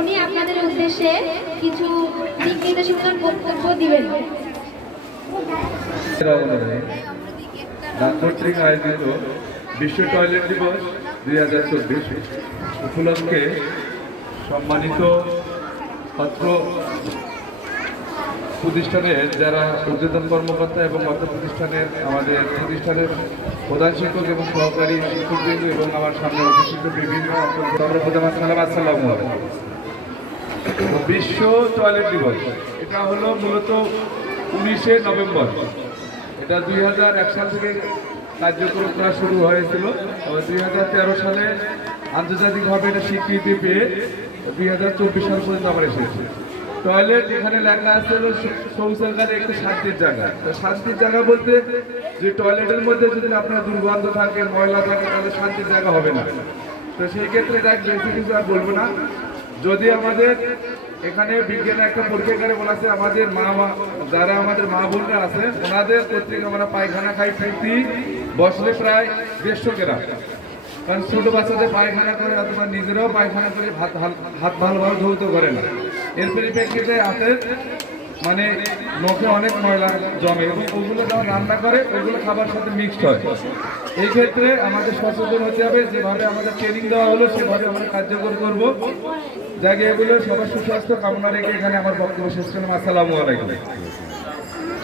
উনি আপনাদের উদ্দেশ্যে কিছু দিক নির্দেশনার বক্তব্য দিবেন। কর্তৃক আয়োজিত বিশ্ব টয়লেট দিবস 2024 উপলক্ষে সম্মানিত ছাত্র প্রতিষ্ঠানের যারা ঊর্ধ্বতন কর্মকর্তা এবং অর্থ প্রতিষ্ঠানের আমাদের প্রতিষ্ঠানের প্রধান শিক্ষক এবং সহকারী শিক্ষকবৃন্দ এবং আমার সামনে উপস্থিত বিভিন্ন আসসালামু আলাইকুম। বিশ্ব টয়লেট দিবস এটা হলো মূলত 19শে নভেম্বর। এটা 2001 সাল থেকে কার্যক্রম করা শুরু হয়েছিল। 2013 সালে আন্তর্জাতিকভাবে এটা স্বীকৃতি পেয়ে 2024 সাল পর্যন্ত আমরা এসেছি। টয়লেট এখানে লেখা আছে শৌচাগারে একটি শান্তির জায়গা। তো শান্তির জায়গা বলতে যে টয়লেটের মধ্যে যদি আপনার দুর্গন্ধ থাকে, ময়লা থাকে, তাহলে শান্তির জায়গা হবে না। তো সেই ক্ষেত্রে এটা বেশি কিছু আর বলবো না। যদি আমাদের এখানে বিজ্ঞানের একটা পরীক্ষাগারে বলা আছে, আমাদের যারা আমাদের মা বোনরা আছে ওনাদের কর্তৃক আমরা পায়খানা খাই প্রতি বছরে প্রায় 150 গ্রাম। কারণ ছোট বাচ্চাদের পায়খানা করে অথবা নিজেরাও পায়খানা করে হাত ভালোভাবে ধৌত করে না। এর পরিপ্রেক্ষিতে হাতের মানে মুখে অনেক ময়লা জমে এবং ওগুলো যখন রান্না করে ওগুলো খাবার সাথে মিক্সড হয়। এই ক্ষেত্রে আমাদের সচেতন হতে হবে। যেভাবে আমাদের ট্রেনিং দেওয়া হলো সেভাবে আমরা কার্যকর করব। জায়গায় এগুলো সবার সুস্বাস্থ্য কামনা রেখে এখানে আমার বক্তব্য শেষ করলাম। আসসালামু আলাইকুম।